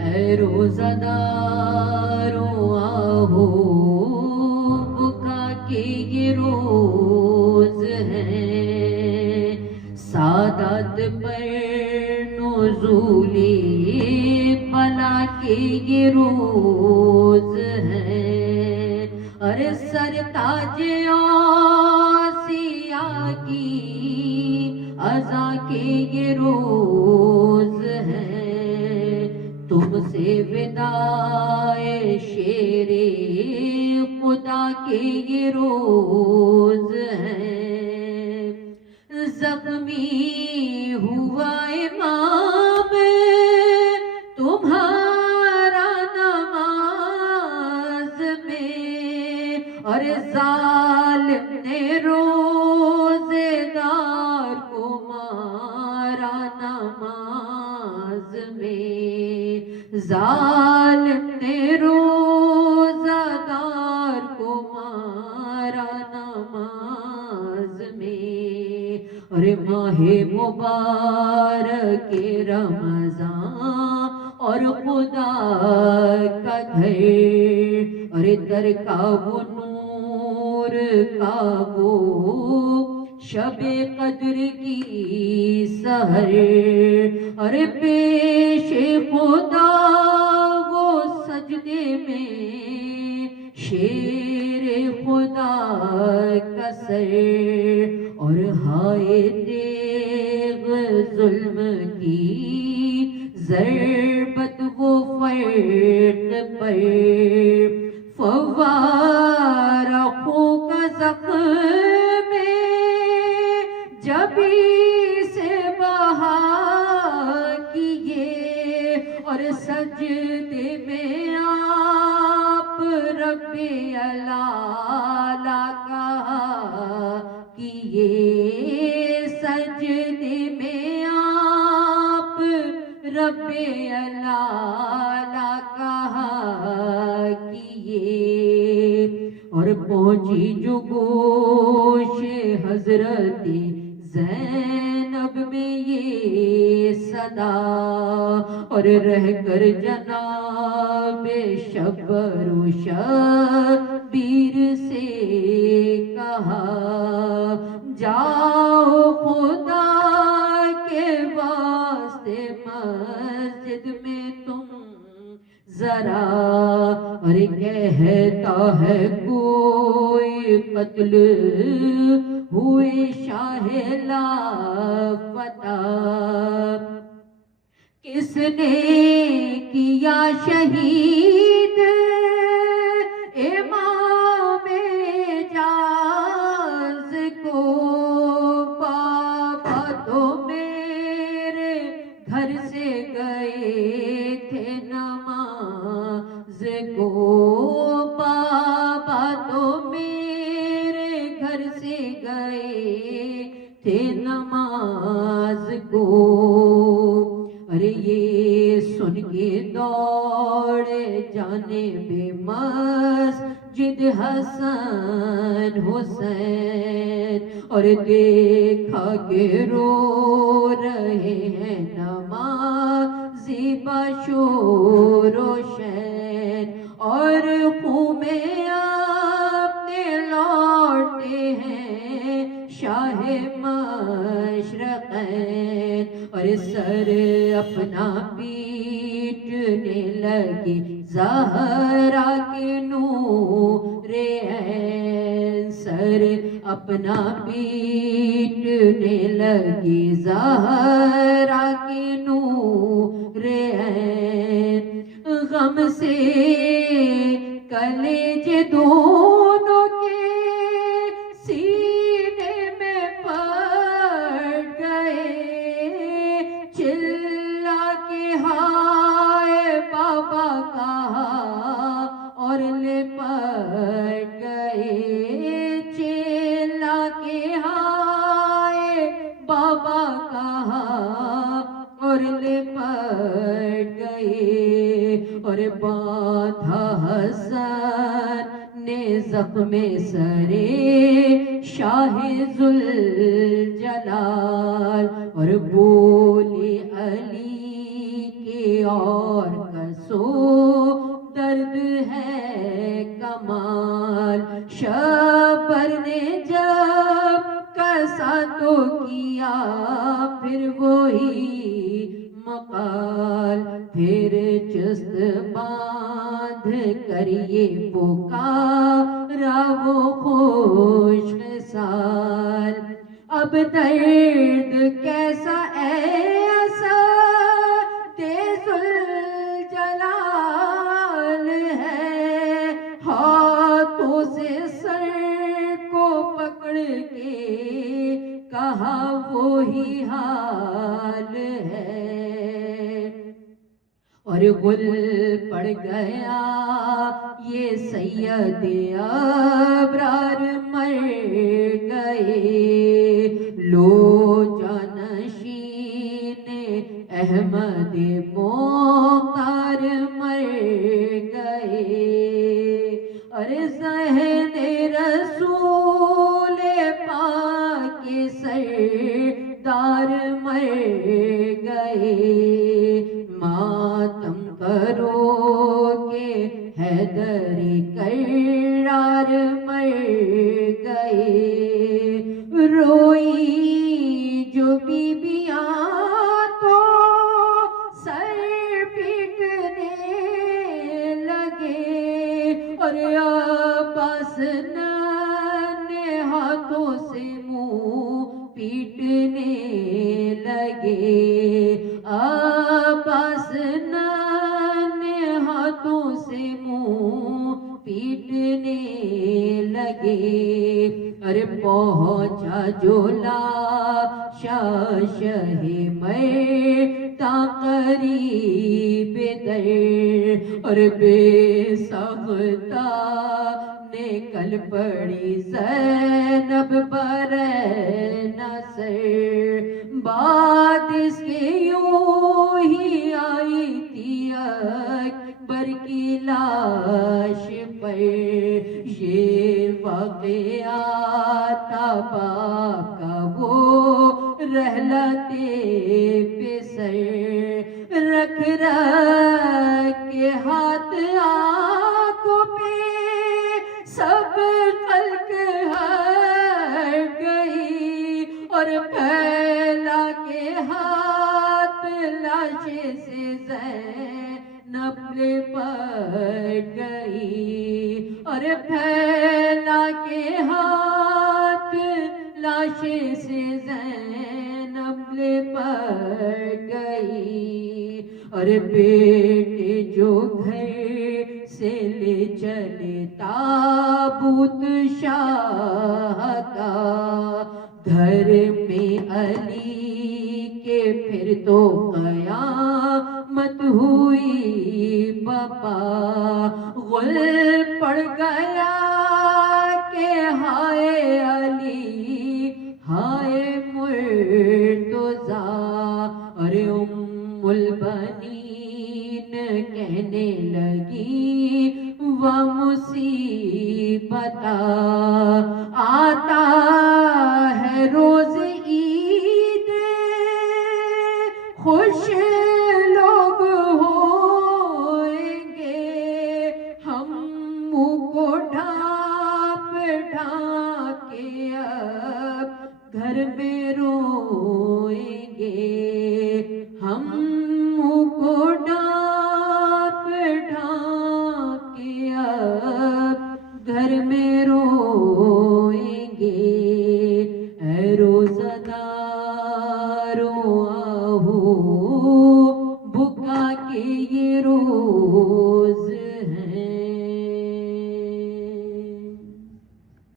اے روزہ داروں آہو بکا کے یہ روز ہے، سادات پر نزولی بلا کے یہ روز ہے، ارے سر تاج آسیا کی عزا کے یہ روز ہے، تم سے وداع شیر خدا کے یہ روز ہے، زخمی ہوا امام تمہارا نماز میں، اور ظالم نے روزے دار کو مارا نماز میں، ظالم نے روزہ دار کو مارا نماز میں، اور ماہ مبارک رمضان اور خدا کا گھر، اور در کا وہ نور کا وہ شب قدر کی سحر، اور پیش خدا وہ سجدے میں شیر خدا کا سر، اور ہائے تیغ ظلم کی ضربت وہ فرق پر، فوار خوں کا زخم جبی سے بہا کیے، اور سجدے میں آپ رب العالی کہا کیے، سجدے میں آپ رب العالی کہا کیے، اور پہنچی جو گوش حضرت زینب میں یہ صدا، اور رہ کر جناب شبر و شبیر سے کہا، جاؤ خدا کے واسطے مسجد میں تم ذرا، اور کہتا ہے کوئی قتل ہوئے شاہ لاپتہ، کس نے کیا شہید امام جاز کو، بابا تو میرے گھر سے گئے تھے نماز کو، بابا تو میرے گھر سے گئے تھے نماز کو، ارے یہ سن کے دوڑے جانے بے مسجد حسن حسین، اور دیکھا کہ رو رہے ہیں نمازی بشور و شین، اور خوں میں اپنے لوٹتے ہیں شاہ مشرقین، اور سر اپنا پیٹنے لگی زہرا کے نور عین، سر اپنا پیٹنے لگی زہرا کے نور عین، غم سے کلیجے دونوں کے سینے میں پڑ گئے، چلا کے ہائے بابا کہا اور لپٹ گئے، چلا کے ہائے بابا کہا اور لپٹ گئے، اور باندھا حسن نے زخم سرے شاہ ذوالجلال، اور بولے علی کے اور کسو درد ہے کمال، شبر نے جب کسا تو کیا پھر وہی مقال، پھر چست باندھ کر یہ پکارا وہ خوش خصال، اب درد کیسا اے اسد ذوالجلال ہے، ہاتھوں سے سر کو پکڑ کے کہا وہی حال ہے، اور گل پڑ گیا یہ سید ابرار مر گئے، لو جانشین احمد مختار مر گئے، اور ذہن رسول پاک کے سردار مر گئے، ماتم کرو کہ حیدر کرار مر گئے، روئی جو بیبیاں تو سر پیٹنے لگے، اور عباس نے ہاتھوں سے منہ پیٹنے لگے، عباس نے ہاتھوں سے منہ پیٹنے لگے، ارے پہنچا جو لاش شاہ مرتا قریب در، اور بے ساختہ نے کل پڑی زینب پر نصر، بات اس کے یوں ہی آئی تھی اکبر کی لاش پر، یہ واقعہ تھا باپ کا وہ رحلتے پہ سر، رکھ کے ہاتھ آنکھوں پہ سب خلق ہٹ گئی، اور پھیلا کے ہاتھ لاش سے زینب لپٹ گئی، اور پھیلا کے ہاتھ لاش سے زینب لپٹ گئی، اور بیٹے جو گھر سے لے چلے تابوت شاہ کا، گھر میں علی کے پھر تو قیامت ہوئی بپا، غل پڑ گیا کہ ہائے علی ہائے مرتضیٰ، اور ام البنین کہنے لگی وہ مصیبت آتا ہے روز عید، خوش لوگ ہوئیں گے، ہم منہ کو ڈھانپ ڈھانپ کے اب گھر میں روئیں گے، ہم منہ کو ڈھانپ ڈھانپ کے اب گھر میں روئیں گے، اے روزہ داروں آہو بکا کے یہ روز